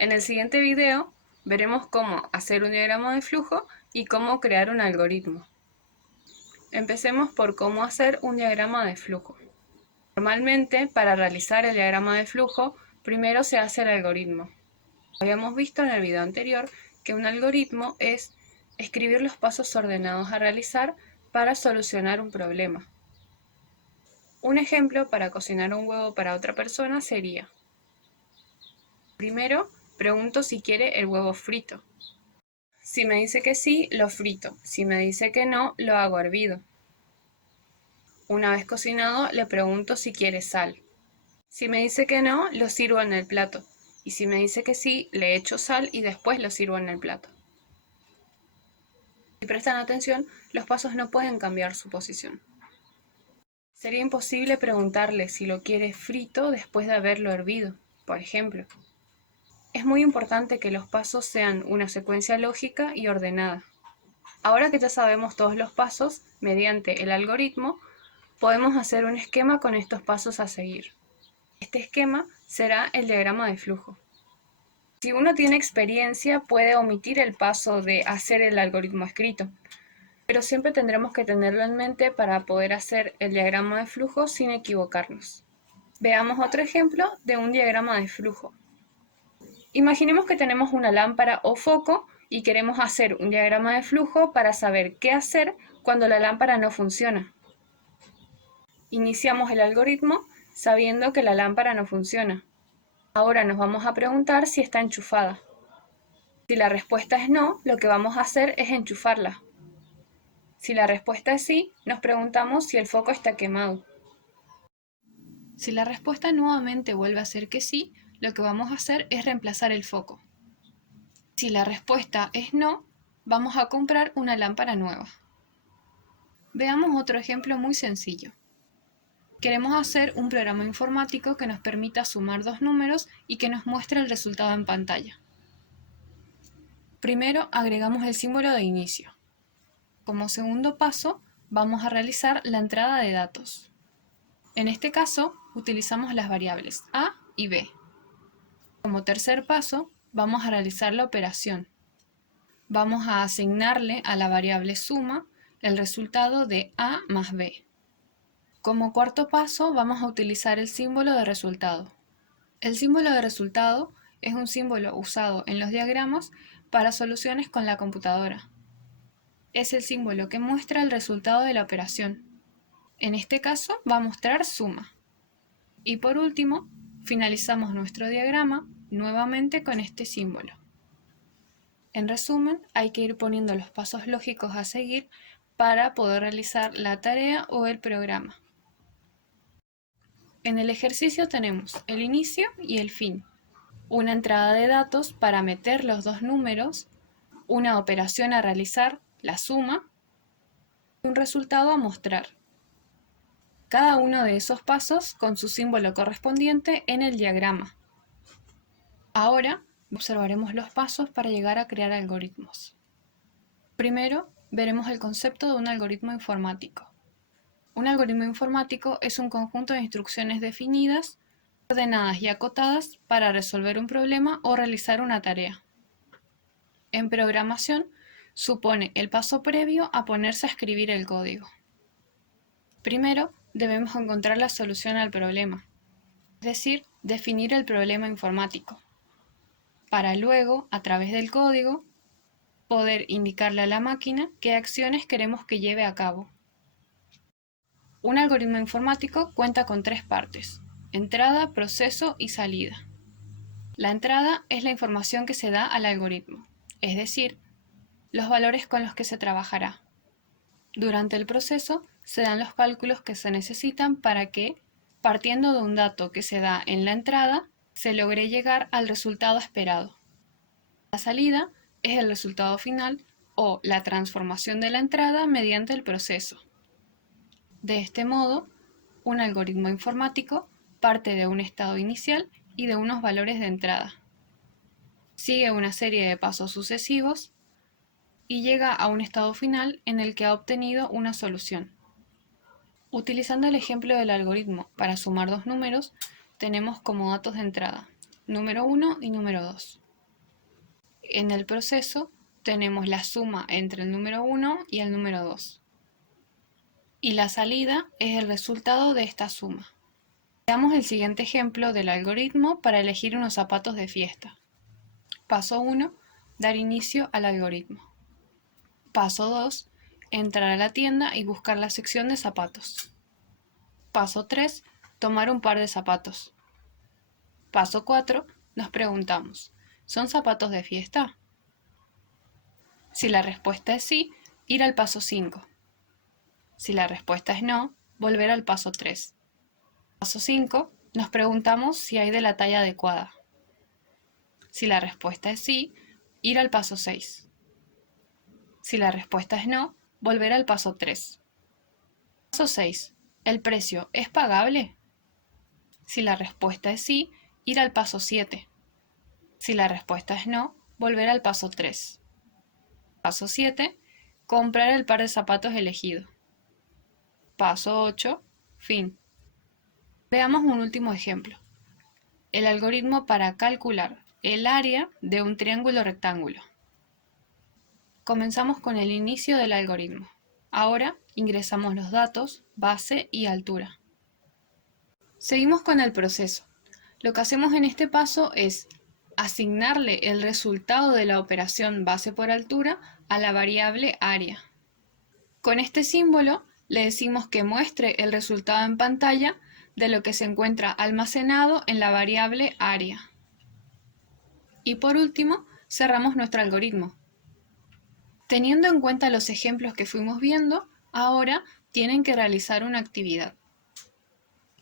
En el siguiente video veremos cómo hacer un diagrama de flujo y cómo crear un algoritmo. Empecemos por cómo hacer un diagrama de flujo. Normalmente, para realizar el diagrama de flujo, primero se hace el algoritmo. Habíamos visto en el video anterior que un algoritmo es escribir los pasos ordenados a realizar para solucionar un problema. Un ejemplo para cocinar un huevo para otra persona sería: primero, pregunto si quiere el huevo frito. Si me dice que sí, lo frito. Si me dice que no, lo hago hervido. Una vez cocinado, le pregunto si quiere sal. Si me dice que no, lo sirvo en el plato. Y si me dice que sí, le echo sal y después lo sirvo en el plato. Si prestan atención, los pasos no pueden cambiar su posición. Sería imposible preguntarle si lo quiere frito después de haberlo hervido, por ejemplo. Es muy importante que los pasos sean una secuencia lógica y ordenada. Ahora que ya sabemos todos los pasos, mediante el algoritmo, podemos hacer un esquema con estos pasos a seguir. Este esquema será el diagrama de flujo. Si uno tiene experiencia, puede omitir el paso de hacer el algoritmo escrito, pero siempre tendremos que tenerlo en mente para poder hacer el diagrama de flujo sin equivocarnos. Veamos otro ejemplo de un diagrama de flujo. Imaginemos que tenemos una lámpara o foco y queremos hacer un diagrama de flujo para saber qué hacer cuando la lámpara no funciona. Iniciamos el algoritmo sabiendo que la lámpara no funciona. Ahora nos vamos a preguntar si está enchufada. Si la respuesta es no, lo que vamos a hacer es enchufarla. Si la respuesta es sí, nos preguntamos si el foco está quemado. Si la respuesta nuevamente vuelve a ser que sí, lo que vamos a hacer es reemplazar el foco. Si la respuesta es no, vamos a comprar una lámpara nueva. Veamos otro ejemplo muy sencillo. Queremos hacer un programa informático que nos permita sumar dos números y que nos muestre el resultado en pantalla. Primero agregamos el símbolo de inicio. Como segundo paso, vamos a realizar la entrada de datos. En este caso, utilizamos las variables a y b. Como tercer paso, vamos a realizar la operación. Vamos a asignarle a la variable suma el resultado de a más b. Como cuarto paso, vamos a utilizar el símbolo de resultado. El símbolo de resultado es un símbolo usado en los diagramas para soluciones con la computadora. Es el símbolo que muestra el resultado de la operación. En este caso va a mostrar suma. Y por último, finalizamos nuestro diagrama nuevamente con este símbolo. En resumen, hay que ir poniendo los pasos lógicos a seguir para poder realizar la tarea o el programa. En el ejercicio tenemos el inicio y el fin, una entrada de datos para meter los dos números, una operación a realizar, la suma, y un resultado a mostrar. Cada uno de esos pasos con su símbolo correspondiente en el diagrama. Ahora observaremos los pasos para llegar a crear algoritmos. Primero, veremos el concepto de un algoritmo informático. Un algoritmo informático es un conjunto de instrucciones definidas, ordenadas y acotadas para resolver un problema o realizar una tarea. En programación, supone el paso previo a ponerse a escribir el código. Primero, debemos encontrar la solución al problema, es decir, definir el problema informático, para luego, a través del código, poder indicarle a la máquina qué acciones queremos que lleve a cabo. Un algoritmo informático cuenta con tres partes: entrada, proceso y salida. La entrada es la información que se da al algoritmo, es decir, los valores con los que se trabajará. Durante el proceso se dan los cálculos que se necesitan para que, partiendo de un dato que se da en la entrada, se logre llegar al resultado esperado. La salida es el resultado final o la transformación de la entrada mediante el proceso. De este modo, un algoritmo informático parte de un estado inicial y de unos valores de entrada. Sigue una serie de pasos sucesivos y llega a un estado final en el que ha obtenido una solución. Utilizando el ejemplo del algoritmo para sumar dos números, tenemos como datos de entrada número 1 y número 2. En el proceso tenemos la suma entre el número 1 y el número 2. Y la salida es el resultado de esta suma. Veamos el siguiente ejemplo del algoritmo para elegir unos zapatos de fiesta. Paso 1. Dar inicio al algoritmo. Paso 2. Entrar a la tienda y buscar la sección de zapatos. Paso 3. Tomar un par de zapatos. Paso 4. Nos preguntamos, ¿son zapatos de fiesta? Si la respuesta es sí, ir al paso 5. Si la respuesta es no, volver al paso 3. Paso 5. Nos preguntamos si hay de la talla adecuada. Si la respuesta es sí, ir al paso 6. Si la respuesta es no, volver al paso 3. Paso 6. ¿El precio es pagable? Si la respuesta es sí, ir al paso 7. Si la respuesta es no, volver al paso 3. Paso 7. Comprar el par de zapatos elegido. Paso 8. Fin. Veamos un último ejemplo. El algoritmo para calcular el área de un triángulo rectángulo. Comenzamos con el inicio del algoritmo. Ahora ingresamos los datos, base y altura. Seguimos con el proceso. Lo que hacemos en este paso es asignarle el resultado de la operación base por altura a la variable área. Con este símbolo le decimos que muestre el resultado en pantalla de lo que se encuentra almacenado en la variable área. Y por último, cerramos nuestro algoritmo. Teniendo en cuenta los ejemplos que fuimos viendo, ahora tienen que realizar una actividad.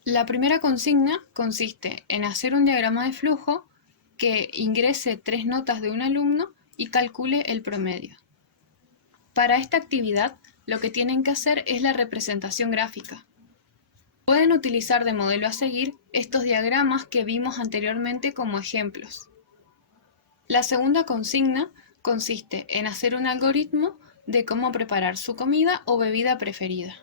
La primera consigna consiste en hacer un diagrama de flujo que ingrese 3 notas de un alumno y calcule el promedio. Para esta actividad, lo que tienen que hacer es la representación gráfica. Pueden utilizar de modelo a seguir estos diagramas que vimos anteriormente como ejemplos. La segunda consigna consiste en hacer un algoritmo de cómo preparar su comida o bebida preferida.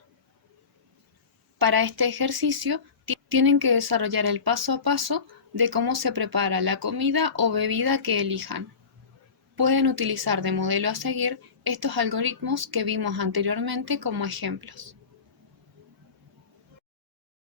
Para este ejercicio, tienen que desarrollar el paso a paso de cómo se prepara la comida o bebida que elijan. Pueden utilizar de modelo a seguir estos algoritmos que vimos anteriormente como ejemplos.